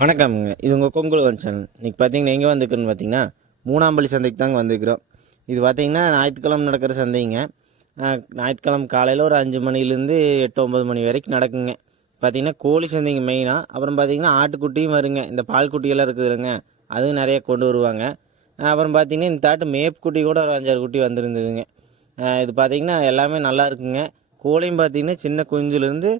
வணக்கம்ங்க. இது உங்கள் கொங்குலவன் சேனல். இன்றைக்கி பார்த்தீங்கன்னா எங்கே வந்துருக்குன்னு பார்த்தீங்கன்னா மூணாம்பள்ளி சந்தைக்கு தாங்க வந்துருக்குறோம். இது பார்த்தீங்கன்னா ஞாயிற்றுக்கிழமை நடக்கிற சந்தைங்க. ஞாயிற்றுக்கிழமை காலையில் ஒரு 5 மணிலேருந்து 8-9 மணி வரைக்கும் நடக்குங்க. பார்த்தீங்கன்னா கோழி சந்தைங்க மெயினாக. அப்புறம் பார்த்தீங்கன்னா ஆட்டுக்குட்டியும் வருங்க. இந்த பால் குட்டியெல்லாம் இருக்குது இல்லைங்க, அதுவும் நிறைய கொண்டு வருவாங்க. அப்புறம் பார்த்தீங்கன்னா இந்த தாட்டு மேப்புக்குட்டி கூட ஒரு 5-6 குட்டி வந்துருந்ததுங்க. இது பார்த்தீங்கன்னா எல்லாமே நல்லா இருக்குங்க. கோழியும் பார்த்தீங்கன்னா சின்ன குஞ்சுலேருந்து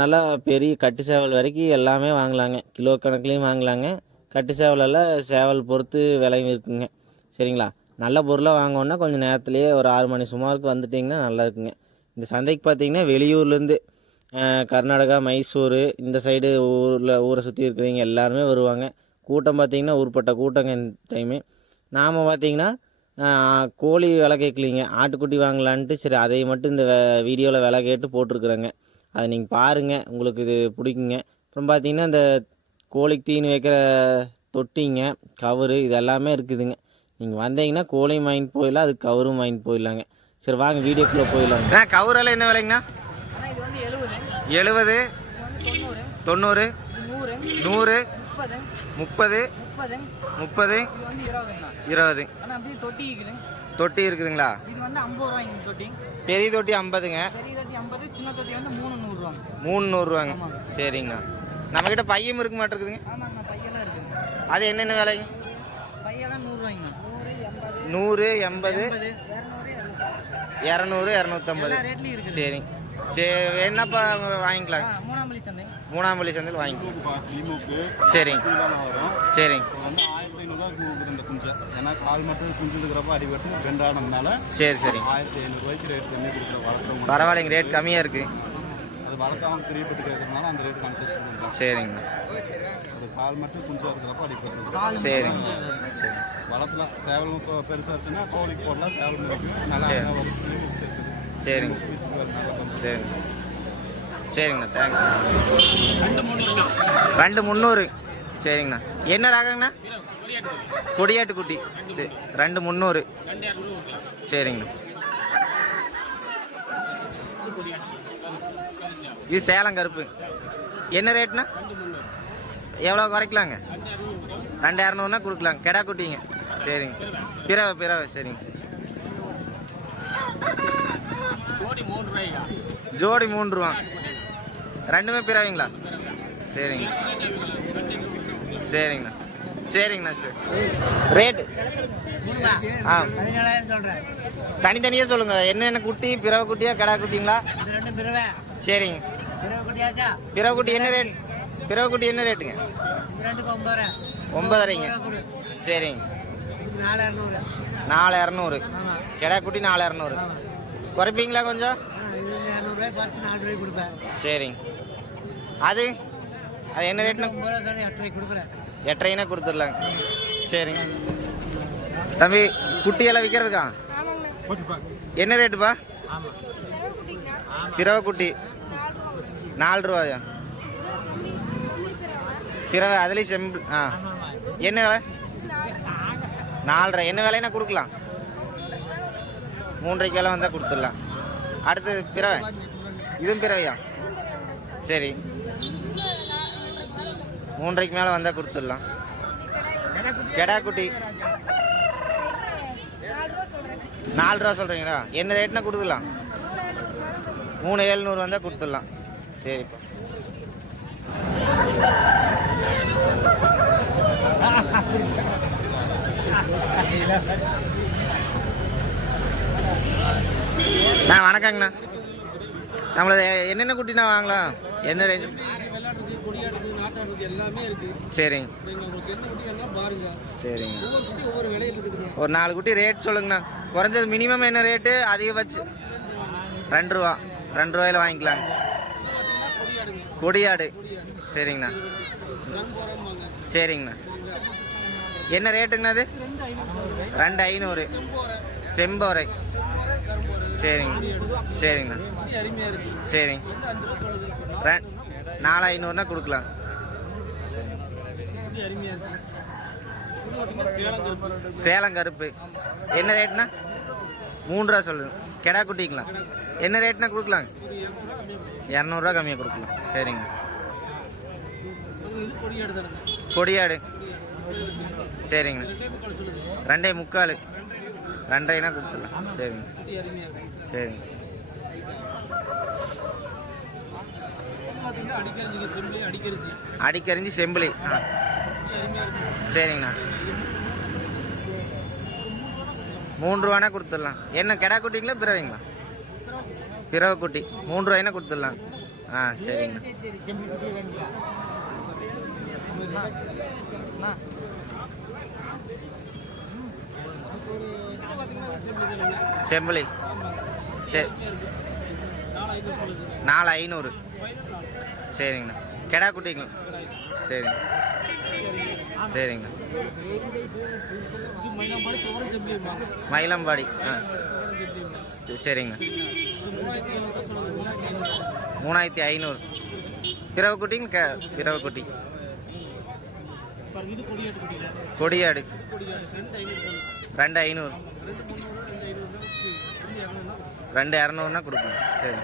நல்லா பெரிய கட்டு சேவல் வரைக்கும் எல்லாமே வாங்கலாங்க. கிலோ கணக்குலேயும் வாங்கலாங்க. கட்டு சேவலெல்லாம் சேவல் பொறுத்து விலையும் இருக்குங்க. சரிங்களா? நல்ல பொருளாக வாங்கணுன்னா கொஞ்சம் நேரத்துலேயே ஒரு 6 மணி சுமாருக்கு வந்துட்டிங்கன்னா நல்லா இருக்குங்க. இந்த சந்தைக்கு பார்த்தீங்கன்னா வெளியூர்லேருந்து கர்நாடகா, மைசூர் இந்த சைடு ஊரை சுற்றி இருக்கிறவங்க எல்லாருமே வருவாங்க. கூட்டம் பார்த்திங்கன்னா ஊர்பட்ட கூட்டங்க இந்த டைமு. நாம் பார்த்திங்கன்னா கோழி விலை கேட்கலிங்க, ஆட்டுக்குட்டி வாங்கலான்ட்டு சரி அதை மட்டும் இந்த வீடியோவில் விலை கேட்டு போட்டிருக்குறேங்க. அதை நீங்கள் பாருங்கள், உங்களுக்கு இது பிடிக்குங்க. அப்புறம் பார்த்தீங்கன்னா இந்த கோழிக்கு தீனி வைக்கிற தொட்டிங்க, கவரு இது எல்லாமே இருக்குதுங்க. நீங்கள் வந்தீங்கன்னா கோழியும் வாங்கிட்டு போயிடலாம், அதுக்கு கவரும் வாங்கிட்டு போயிடலாங்க. சரி வாங்க வீடியோக்குள்ளே போயிடலாங்க. கவரெல்லாம் என்ன விலைங்கண்ணா? 70, 90, 100, 30, 30, 20. தொட்டி இருக்குதுங்களா? பெரிய தொட்டி 50ங்க. 300 சரிங்கண்ணா. நம்மக்கிட்ட பையம் இருக்க மாட்டேருக்குதுங்க. அது என்னென்ன விலைங்க? 100, 80, 200, 250. சரிங்க. சரி என்னப்பா வாங்கிக்கலாம்? மூணாம்பள்ளி சந்தையில் வாங்கிக்கலாம். சரிங்க சரிங்க. ஏன்னா கால் மட்டும் குஞ்சு இருக்கிறப்ப அடிபட்டு ரெண்டானதுனால சரி சரி 1500 ரேட் பண்ணி கொடுக்குறோம். பரவாயில்லைங்க, ரேட் கம்மியாக இருக்குது. அது வளர்த்தவங்க தெரியப்பட்டு கேட்கறதுனால அந்த ரேட் கன்செப்ட் பண்ணுறோம். சரிங்க. அது கால் மட்டும் குஞ்சு இருக்கிறப்ப அடிபட்டு. சரிங்க சரி. வளர்த்துல சேவல் பெருசாக இருக்குன்னா கோழிக்கு போடலாம், சேவல் முடிக்கும் நல்லா சரிங்க சரி சரிங்கண்ணா. தேங்க்ஸ். 2 300 சரிங்கண்ணா. என்ன ராகங்கண்ணா? கொடியாட்டு குட்டி. சரி 2 300 சரிங்கண்ணா. இது சேலம் கருப்பு என்ன ரேட்னா? எவ்வளோ குறைக்கலாங்க? 2200 கொடுக்கலாங்க. கெடா குட்டிங்க. சரிங்க. பிறவை சரிங்க. ஜோடி 3 ரூபா. ரெண்டுமே பிறவைங்களா? சரிங்க சரிங்கண்ணா சரிங்கண்ணா. சரி ரேட்டு தனித்தனியாக சொல்லுங்கள். என்னென்ன குட்டி? பிறவை குட்டியா கடா குட்டிங்களா? சரிங்க. பிறவை குட்டி என்ன ரேட்? பிறவை குட்டி என்ன ரேட்டுங்க? 9.5ங்க. சரிங்க. 4200. கடா குட்டி 4200. குறைப்பீங்களா கொஞ்சம்? சரிங்க. அது அது என்ன ரேட்னா? 8.5 கொடுத்துடலாங்க. சரிங்க. தம்பி குட்டியெல்லாம் விற்கிறதுக்கா? என்ன ரேட்டுப்பா? பிறவை குட்டி 4 ரூபாயா? பிறவை அதுலேயும் செம்பிள். என்ன விலை? 4.5. என்ன விலைன்னா கொடுக்கலாம்? 3.5 வேலை வந்தால் கொடுத்துடலாம். அடுத்தது பிறவை. இதுவும் பிறவையா? சரி 3.5 மேலே வந்தால் கொடுத்துடலாம். கெடா குட்டி 4 ரூபா சொல்கிறீங்களா? என்ன ரேட்னா கொடுத்துடலாம்? 3,700 வந்தால் கொடுத்துடலாம். சரிப்பா. வணக்கங்கண்ணா. நம்மளது என்னென்ன குட்டினா வாங்கலாம்? என்ன ரேஞ்சு? சரிங்க சரிங்க. ஒரு 4 குட்டி ரேட் சொல்லுங்கண்ணா. குறைஞ்சது மினிமம் என்ன ரேட்டு? அதிகபட்சம் 2 ரூபா. 2 ரூபாயில் வாங்கிக்கலாங்க. கொடியாடு சரிங்கண்ணா சரிங்கண்ணா. என்ன ரேட்டுங்கண்ணா? அது 2,500. செம்போரை சரிங்க சரிங்கண்ணா சரிங்க. 4,500 கொடுக்கலாம். சேலம் கருப்பு என்ன ரேட்னா? 3 ரூபா சொல்லுங்க. கெடா குட்டிங்களா? என்ன ரேட்னா கொடுக்கலாங்க? 200 ரூபா கம்மியாக கொடுக்கலாம். சரிங்க. கொடியாடு சரிங்கண்ணா 2.25 2.5னா கொடுத்துடலாம் சரிங்க சரிங்க அடிக்கரிஞ்சி செம்பிளி சரிங்கண்ணா 3 ரூபானா கொடுத்துடலாம். என்ன கிடா குட்டிங்களா பிறவைங்களா? பிறவை குட்டி 3 ரூபாய்னா கொடுத்துடலாம். சரிங்கண்ணா செம்பிளி சரி 4,500 சரிங்கண்ணா. கிடா குட்டிங்களா? சரிங்க சரிங்கண்ணா. மயிலம்பாடி சரிங்கண்ணா 3,500 பிறவை குட்டிங்க பிறவை குட்டி கொடியாடு 2,500 2,200னா கொடுக்கணும் சரி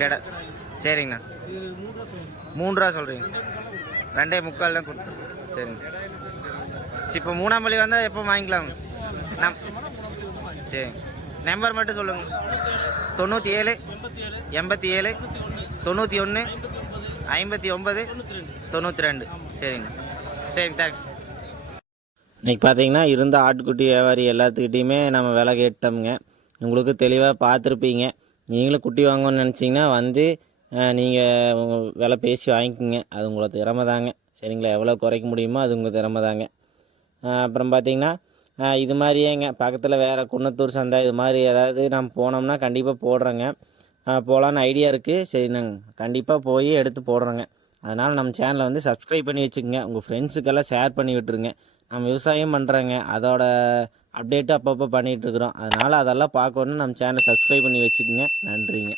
கிடா சரிங்கண்ணா 3 ரூபா சொல்கிறீங்க 2.25 தான் கொடுத்துருங்க சரிங்க. இப்போ 3ஆம் பள்ளி வந்தால் எப்போ வாங்கிக்கலாம்? சரி நம்பர் மட்டும் சொல்லுங்கள். 97 87 91 59 92 சரிங்க சரி தேங்க்ஸ். இன்றைக்கி பார்த்தீங்கன்னா இருந்த ஆட்டுக்குட்டி வியாபாரி எல்லாத்துக்கிட்டையுமே நம்ம விலை கேட்டோமுங்க. உங்களுக்கு தெளிவாக பார்த்துருப்பீங்க. நீங்களும் குட்டி வாங்கணும்னு நினச்சிங்கன்னா வந்து நீங்கள் உங்கள் விலை பேசி வாங்கிக்கோங்க. அது உங்களை திறமை தாங்க சரிங்களா. எவ்வளோ குறைக்க முடியுமோ அது உங்கள் திறமை தாங்க. அப்புறம் பார்த்திங்கன்னா இது மாதிரியேங்க பக்கத்தில் வேறு குன்னத்தூர் சந்தை இது மாதிரி ஏதாவது நம்ம போனோம்னா கண்டிப்பாக போடுறோங்க. போகலான்னு ஐடியா இருக்குது. சரி நாங்கள் கண்டிப்பாக போய் எடுத்து போடுறோங்க. அதனால் நம்ம சேனலை வந்து சப்ஸ்கிரைப் பண்ணி வச்சுக்கோங்க. உங்கள் ஃப்ரெண்ட்ஸுக்கெல்லாம் ஷேர் பண்ணி விட்டுருங்க. நம்ம விவசாயம் பண்ணுறோங்க, அதோட அப்டேட்டு அப்பப்போ பண்ணிகிட்ருக்குறோம். அதனால் அதெல்லாம் பார்க்கணுன்னு நம்ம சேனலை சப்ஸ்கிரைப் பண்ணி வச்சுக்கோங்க. நன்றிங்க.